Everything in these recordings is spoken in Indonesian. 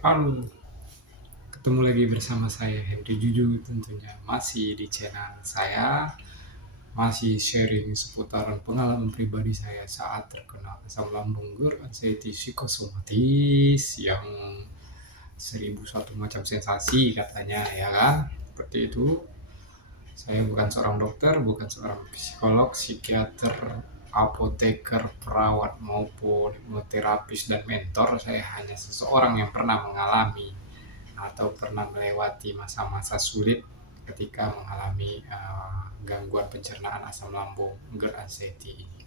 Halo, ketemu lagi bersama saya Henry Juju tentunya masih di channel saya, masih sharing seputaran pengalaman pribadi saya saat terkena asam lambung anxiety psikosomatis yang 1001 macam sensasi katanya ya kan, seperti itu. Saya bukan seorang dokter, bukan seorang psikolog, psikiater, apoteker, perawat maupun hipnoterapis dan mentor. Saya hanya seseorang yang pernah mengalami atau pernah melewati masa-masa sulit ketika mengalami gangguan pencernaan asam lambung GERD anxiety ini.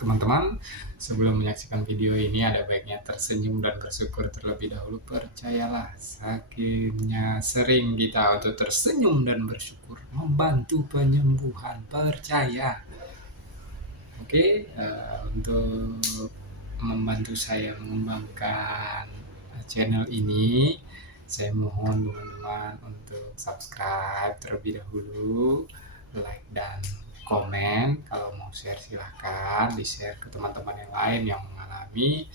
Teman-teman, sebelum menyaksikan video ini ada baiknya tersenyum dan bersyukur terlebih dahulu. Percayalah, sakitnya sering kita untuk tersenyum dan bersyukur membantu penyembuhan. Percaya. Oke, untuk membantu saya mengembangkan channel ini, saya mohon teman-teman untuk subscribe terlebih dahulu, like dan komen. Kalau mau share silahkan di-share ke teman-teman yang lain yang mengalami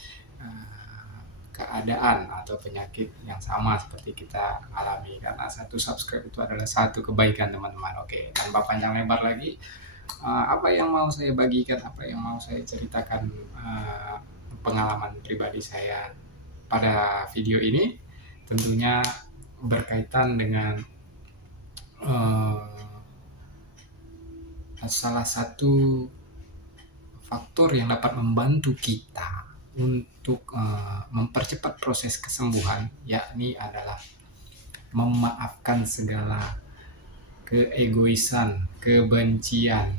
keadaan atau penyakit yang sama seperti kita alami, karena satu subscribe itu adalah satu kebaikan teman-teman. Oke, tanpa panjang lebar lagi, apa yang mau saya bagikan, apa yang mau saya ceritakan, pengalaman pribadi saya pada video ini tentunya berkaitan dengan salah satu faktor yang dapat membantu kita untuk mempercepat proses kesembuhan, yakni adalah memaafkan segala keegoisan, kebencian,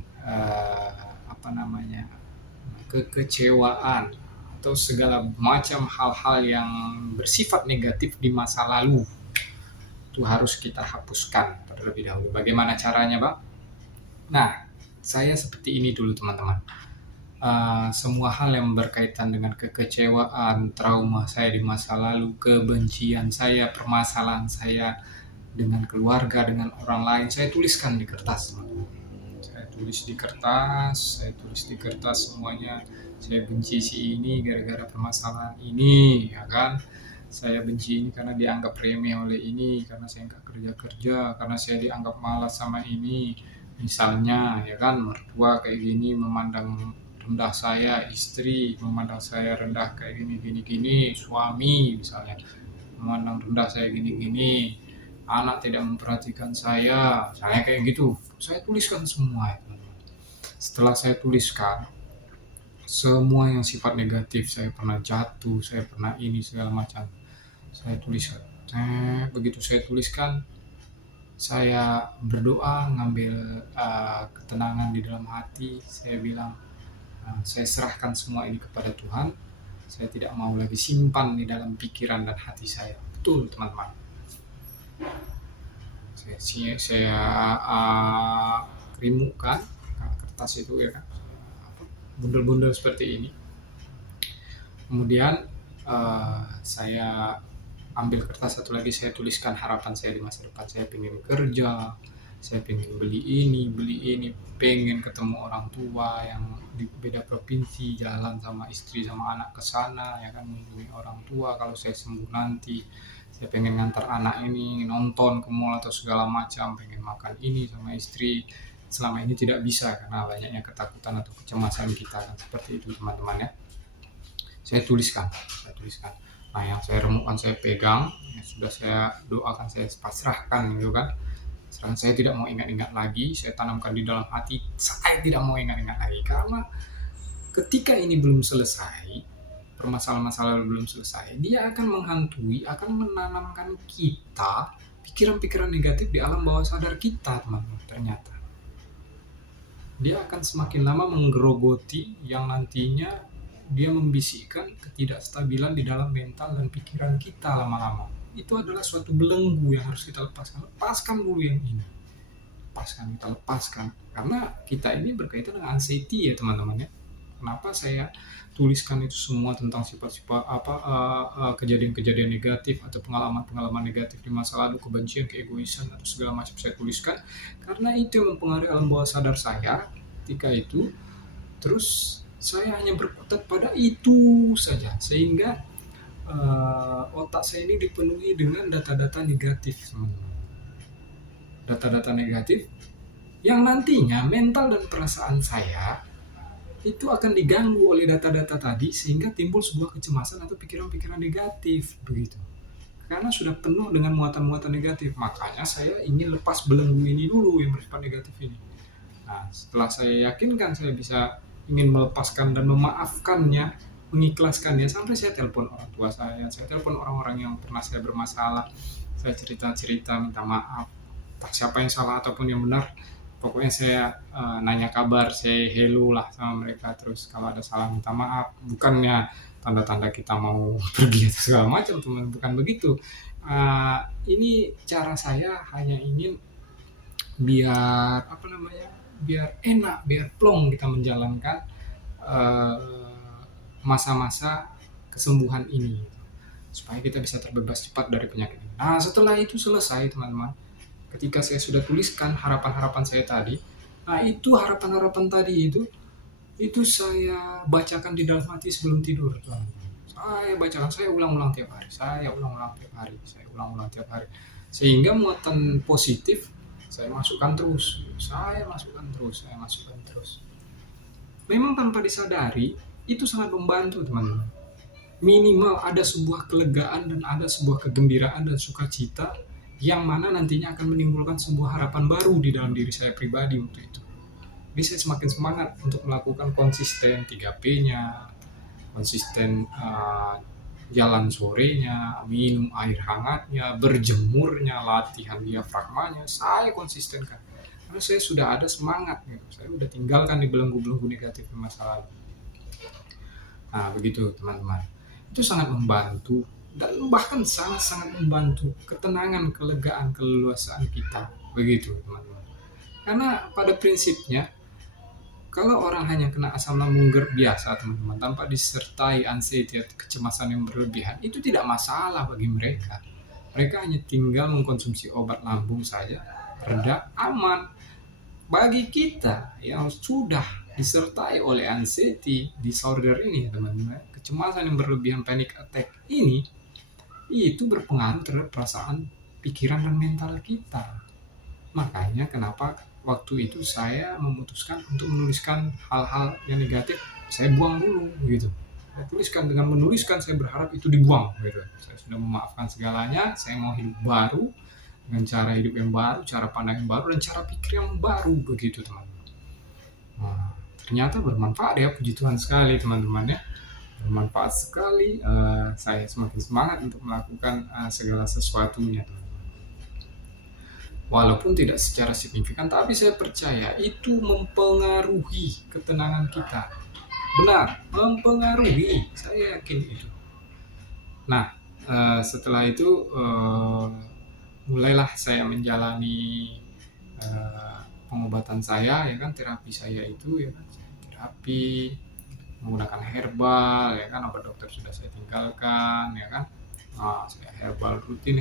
kekecewaan atau segala macam hal-hal yang bersifat negatif di masa lalu. Itu harus kita hapuskan terlebih dahulu. Bagaimana caranya, Bang? Nah, saya seperti ini dulu, teman-teman. Semua hal yang berkaitan dengan kekecewaan, trauma saya di masa lalu, kebencian saya, permasalahan saya dengan keluarga, dengan orang lain, saya tuliskan di kertas, teman-teman. Saya tulis di kertas semuanya. Saya benci si ini gara-gara permasalahan ini, ya kan? Saya benci ini karena dianggap remeh oleh ini, karena saya nggak kerja-kerja, karena saya dianggap malas sama ini. Misalnya, ya kan, mertua kayak gini memandang rendah saya, istri memandang saya rendah kayak gini, suami misalnya memandang rendah saya gini, anak tidak memperhatikan saya kayak gitu. Saya tuliskan semua itu. Setelah saya tuliskan semua yang sifat negatif, saya pernah jatuh, saya pernah ini segala macam, saya tuliskan. Begitu saya tuliskan, saya berdoa, ngambil ketenangan di dalam hati. Saya bilang, saya serahkan semua ini kepada Tuhan. Saya tidak mau lagi simpan di dalam pikiran dan hati saya. Betul, teman-teman. Saya rimukan kertas itu, ya kan, bundel-bundel seperti ini. Kemudian saya ambil kertas satu lagi, saya tuliskan harapan saya di masa depan. Saya pengen kerja, saya pengen beli ini, pengen ketemu orang tua yang di beda provinsi, jalan sama istri sama anak ke sana, ya kan, mengunjungi orang tua kalau saya sembuh nanti. Saya pengen ngantar anak ini nonton ke mall atau segala macam, pengen makan ini sama istri. Selama ini tidak bisa karena banyaknya ketakutan atau kecemasan kita, kan seperti itu, teman-teman ya. Saya tuliskan. Nah, yang saya remukkan, saya pegang, yang sudah saya doakan, saya pasrahkan gitu kan. Sekarang saya tidak mau ingat-ingat lagi, saya tanamkan di dalam hati, saya tidak mau ingat-ingat lagi, karena ketika ini belum selesai, permasalahan-masalah belum selesai, dia akan menghantui, akan menanamkan kita pikiran-pikiran negatif di alam bawah sadar kita, teman-teman. Ternyata dia akan semakin lama menggerogoti, yang nantinya dia membisikkan ketidakstabilan di dalam mental dan pikiran kita lama-lama. Itu adalah suatu belenggu yang harus kita lepaskan. Lepaskan dulu yang ini. Kita lepaskan. Karena kita ini berkaitan dengan anxiety ya, teman-teman ya. Kenapa saya tuliskan itu semua tentang sifat-sifat kejadian-kejadian negatif atau pengalaman-pengalaman negatif di masa lalu, kebencian, keegoisan atau segala macam saya tuliskan, karena itu yang mempengaruhi alam bawah sadar saya ketika itu. Terus saya hanya berkutat pada itu saja, sehingga otak saya ini dipenuhi dengan data-data negatif, teman-teman. Data-data negatif yang nantinya mental dan perasaan saya itu akan diganggu oleh data-data tadi sehingga timbul sebuah kecemasan atau pikiran-pikiran negatif begitu. Karena sudah penuh dengan muatan-muatan negatif, makanya saya ingin lepas belenggu ini dulu yang bersifat negatif ini. Nah, setelah saya yakinkan saya bisa ingin melepaskan dan memaafkannya, mengikhlaskannya, sampai saya telepon orang tua saya telepon orang-orang yang pernah saya bermasalah, saya cerita-cerita minta maaf, tak siapa yang salah ataupun yang benar. Pokoknya saya nanya kabar, saya hello lah sama mereka, terus kalau ada salah minta maaf. Bukannya tanda-tanda kita mau pergi atau segala macam, teman, bukan begitu. Ini cara saya hanya ingin biar apa namanya, biar enak, biar plong kita menjalankan masa-masa kesembuhan ini, supaya kita bisa terbebas cepat dari penyakit ini. Nah, setelah itu selesai, teman-teman, ketika saya sudah tuliskan harapan-harapan saya tadi, nah itu harapan-harapan tadi itu saya bacakan di dalam hati sebelum tidur, teman-teman. Saya bacakan, saya ulang-ulang tiap hari, saya ulang-ulang tiap hari, saya ulang-ulang tiap hari, sehingga muatan positif saya masukkan terus, saya masukkan terus, saya masukkan terus. Memang tanpa disadari itu sangat membantu, teman-teman. Minimal ada sebuah kelegaan dan ada sebuah kegembiraan dan sukacita yang mana nantinya akan menimbulkan sebuah harapan baru di dalam diri saya pribadi untuk itu. Jadi saya semakin semangat untuk melakukan konsisten 3P-nya, konsisten jalan sorenya, minum air hangatnya, berjemurnya, latihan diafragmanya, saya konsistenkan. Karena saya sudah ada semangat, gitu. Saya sudah tinggalkan di belenggu-belenggu negatif di masa lalu. Nah, begitu teman-teman. Itu sangat membantu dan bahkan sangat-sangat membantu ketenangan, kelegaan, keleluasaan kita. Begitu teman-teman. Karena pada prinsipnya kalau orang hanya kena asam lambung GERD biasa, teman-teman, tanpa disertai anxiety atau kecemasan yang berlebihan, itu tidak masalah bagi mereka. Mereka hanya tinggal mengkonsumsi obat lambung saja, reda, aman. Bagi kita yang sudah disertai oleh anxiety disorder ini, teman-teman, kecemasan yang berlebihan, panic attack ini, itu berpengaruh terhadap perasaan, pikiran, dan mental kita. Makanya kenapa waktu itu saya memutuskan untuk menuliskan hal-hal yang negatif, saya buang dulu gitu. Saya tuliskan, dengan menuliskan saya berharap itu dibuang gitu. Saya sudah memaafkan segalanya, saya mau hidup baru dengan cara hidup yang baru, cara pandang yang baru, dan cara pikir yang baru begitu, teman-teman. Nah, ternyata bermanfaat ya, puji Tuhan sekali teman-teman ya. Bermanfaat sekali, saya semakin semangat untuk melakukan segala sesuatunya, teman. Walaupun tidak secara signifikan, tapi saya percaya itu mempengaruhi ketenangan kita. Benar, mempengaruhi. Saya yakin itu. Nah, setelah itu mulailah saya menjalani pengobatan saya, ya kan, terapi saya itu, ya kan, terapi menggunakan herbal, ya kan, obat dokter sudah saya tinggalkan, ya kan. Nah, saya rutin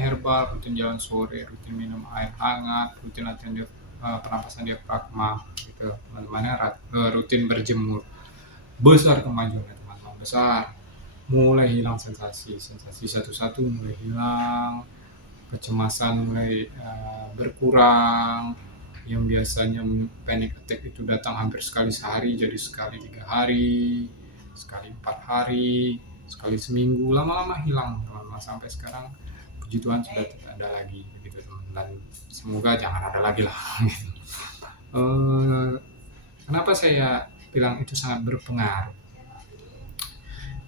jalan sore, rutin minum air hangat, rutin latihan pernapasan diafragma, gitu teman-teman. Rutin berjemur, besar kemajuannya teman-teman, besar. Mulai hilang sensasi satu-satu mulai hilang, kecemasan mulai berkurang. Yang biasanya panic attack itu datang hampir sekali sehari jadi sekali 3 hari, sekali 4 hari, sekali seminggu, lama-lama hilang teman-teman, sampai sekarang puji Tuhan sudah tidak ada lagi begitu teman, dan semoga jangan ada lagi lah. Kenapa saya bilang itu sangat berpengaruh?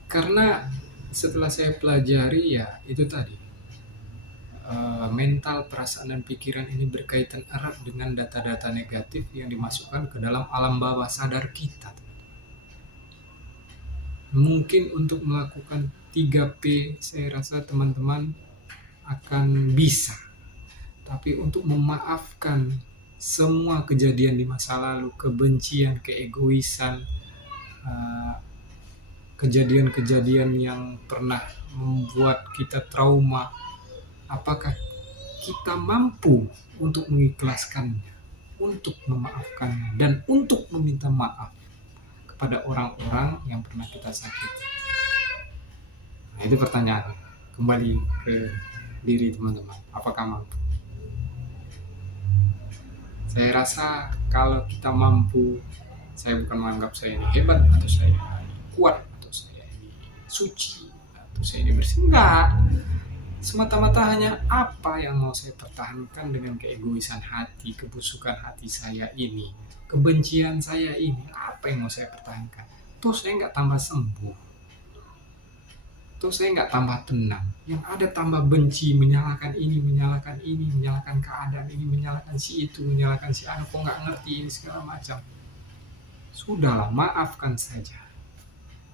Karena setelah saya pelajari, ya itu tadi, mental, perasaan, dan pikiran ini berkaitan erat dengan data-data negatif yang dimasukkan ke dalam alam bawah sadar kita. Mungkin untuk melakukan 3P saya rasa teman-teman akan bisa, tapi untuk memaafkan semua kejadian di masa lalu, kebencian, keegoisan, kejadian-kejadian yang pernah membuat kita trauma, apakah kita mampu untuk mengikhlaskannya, untuk memaafkannya, dan untuk meminta maaf kepada orang-orang yang pernah kita sakiti. Nah, itu pertanyaan. Kembali ke diri teman-teman, apakah mampu? Saya rasa kalau kita mampu, saya bukan menganggap saya ini hebat, atau saya ini kuat, atau saya ini suci, atau saya ini bersih. Enggak. Semata-mata hanya apa yang mau saya pertahankan dengan keegoisan hati, kebusukan hati saya ini, kebencian saya ini, apa yang mau saya pertahankan? Toh saya nggak tambah sembuh, toh saya nggak tambah tenang. Yang ada tambah benci, menyalahkan ini, menyalahkan keadaan ini, menyalahkan si itu, menyalahkan si anu, kok nggak ngerti ini segala macam. Sudahlah, maafkan saja.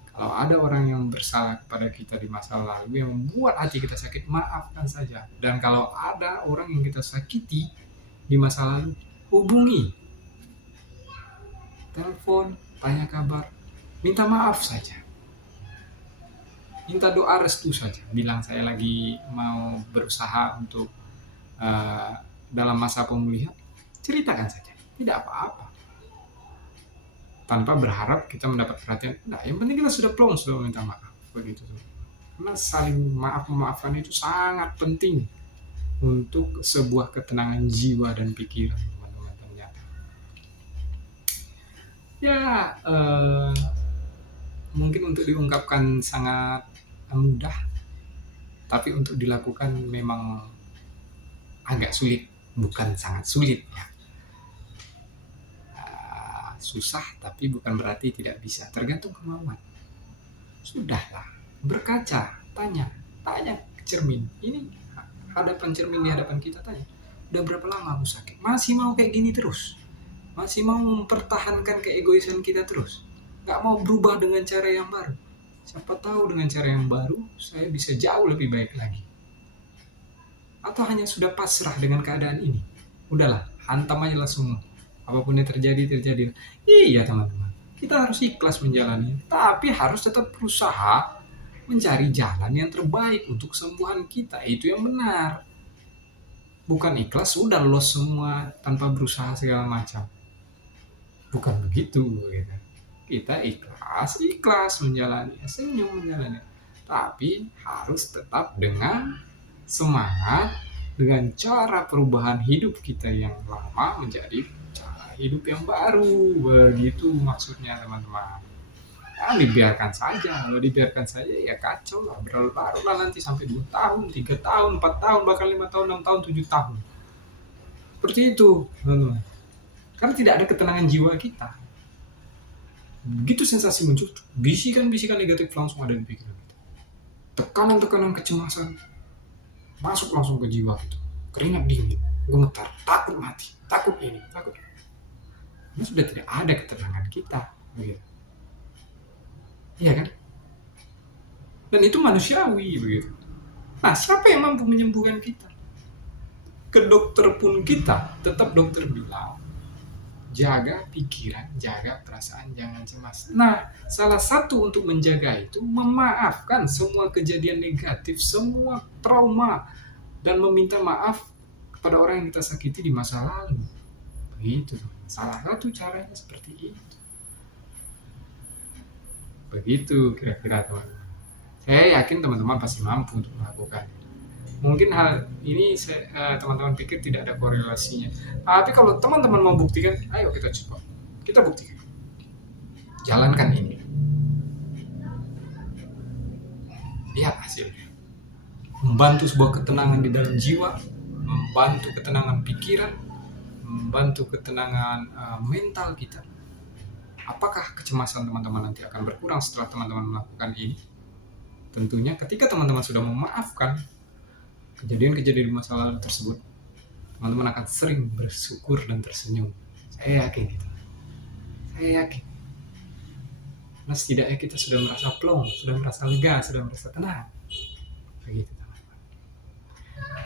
Kalau ada orang yang bersalah kepada kita di masa lalu yang membuat hati kita sakit, maafkan saja. Dan kalau ada orang yang kita sakiti di masa lalu, hubungi, telepon, tanya kabar, minta maaf saja, minta doa restu saja. Bilang saya lagi mau berusaha untuk dalam masa pemulihan, ceritakan saja, tidak apa-apa. Tanpa berharap kita mendapat perhatian. Nah, yang penting kita sudah plong, sudah minta maaf, begitu. Karena saling memaafkan itu sangat penting untuk sebuah ketenangan jiwa dan pikiran, teman-teman. Ternyata ya, mungkin untuk diungkapkan sangat mudah, tapi untuk dilakukan memang agak sulit. Bukan sangat sulit ya, susah, tapi bukan berarti tidak bisa, tergantung kemauan. Sudahlah, berkaca, tanya ke cermin. Ini hadapan cermin di hadapan kita, tanya, udah berapa lama aku sakit? Masih mau kayak gini terus? Masih mau mempertahankan keegoisan kita terus? Gak mau berubah dengan cara yang baru? Siapa tahu dengan cara yang baru saya bisa jauh lebih baik lagi. Atau hanya sudah pasrah dengan keadaan ini? Udahlah, hantam aja lah semua. Apapun yang terjadi. Iya teman-teman, kita harus ikhlas menjalani, tapi harus tetap berusaha mencari jalan yang terbaik untuk kesembuhan kita. Itu yang benar. Bukan ikhlas sudah lolos semua tanpa berusaha segala macam. Bukan begitu gitu. Kita ikhlas menjalani, senyum menjalani, tapi harus tetap dengan semangat, dengan cara perubahan hidup kita yang lama menjadi cara hidup yang baru. Begitu maksudnya teman-teman. Ya, dibiarkan saja. Kalau dibiarkan saja ya kacau lah, berlarut lah nanti sampai 2 tahun, 3 tahun, 4 tahun, bahkan 5 tahun, 6 tahun, 7 tahun. Seperti itu teman-teman. Karena tidak ada ketenangan jiwa kita. Begitu sensasi muncul, bisikan-bisikan negatif langsung ada di pikiran kita. Tekanan-tekanan kecemasan masuk langsung ke jiwa kita. Keringat dingin, gemetar, takut mati, takut ini, takut. Ini sudah tidak ada ketenangan kita, begitu. Iya kan? Dan itu manusiawi, begitu. Nah, siapa yang mampu menyembuhkan kita? Ke dokter pun kita, tetap dokter bilang, jaga pikiran, jaga perasaan, jangan cemas. Nah, salah satu untuk menjaga itu memaafkan semua kejadian negatif, semua trauma, dan meminta maaf kepada orang yang kita sakiti di masa lalu. Begitu. Salah satu caranya seperti itu. Begitu kira-kira teman-teman. Saya yakin teman-teman pasti mampu untuk melakukan. Mungkin hal ini teman-teman pikir tidak ada korelasinya. Tapi kalau teman-teman mau buktikan, ayo kita coba. Kita buktikan. Jalankan ini. Lihat hasilnya. Membantu sebuah ketenangan di dalam jiwa, membantu ketenangan pikiran, membantu ketenangan mental kita. Apakah kecemasan teman-teman nanti akan berkurang setelah teman-teman melakukan ini? Tentunya ketika teman-teman sudah memaafkan kejadian-kejadian di masa lalu tersebut, teman-teman akan sering bersyukur dan tersenyum. Saya yakin itu. Saya yakin. Karena setidaknya kita sudah merasa plong, sudah merasa lega, sudah merasa tenang. Begitu teman-teman.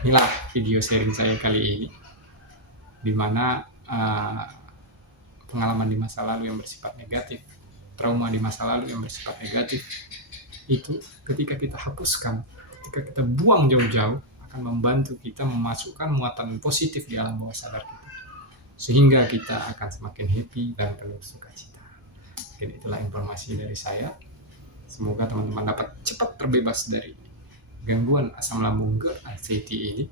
Inilah video sharing saya kali ini, di mana pengalaman di masa lalu yang bersifat negatif, trauma di masa lalu yang bersifat negatif, itu ketika kita hapuskan, ketika kita buang jauh-jauh, akan membantu kita memasukkan muatan positif di alam bawah sadar kita, sehingga kita akan semakin happy dan penuh sukacita. Mungkin itulah informasi dari saya. Semoga teman-teman dapat cepat terbebas dari gangguan asam lambung ke anxiety ini.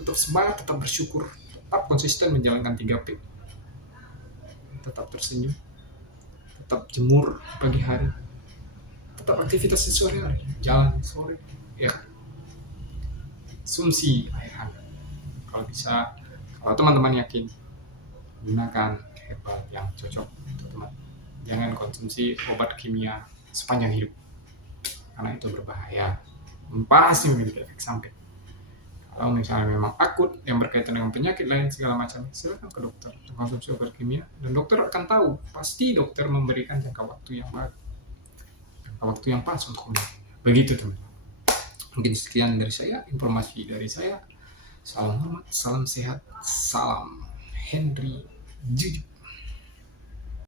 Tetap semangat, tetap bersyukur, tetap konsisten menjalankan 3P. Tetap tersenyum, tetap jemur pagi hari, tetap aktivitas di sore hari, jalan sore, ya, konsumsi air hangat. Kalau bisa, kalau teman-teman yakin, gunakan herbal yang cocok untuk teman. Jangan konsumsi obat kimia sepanjang hidup, karena itu berbahaya, pasti memiliki efek samping. Kalau misalnya memang akut yang berkaitan dengan penyakit lain segala macam, silakan ke dokter konsumsi obat kimia, dan dokter akan tahu, pasti dokter memberikan jangka waktu yang pas untuk obat. Begitu teman-teman. Mungkin sekian dari saya, informasi dari saya. Salam hormat, salam sehat, salam Henry Jujur.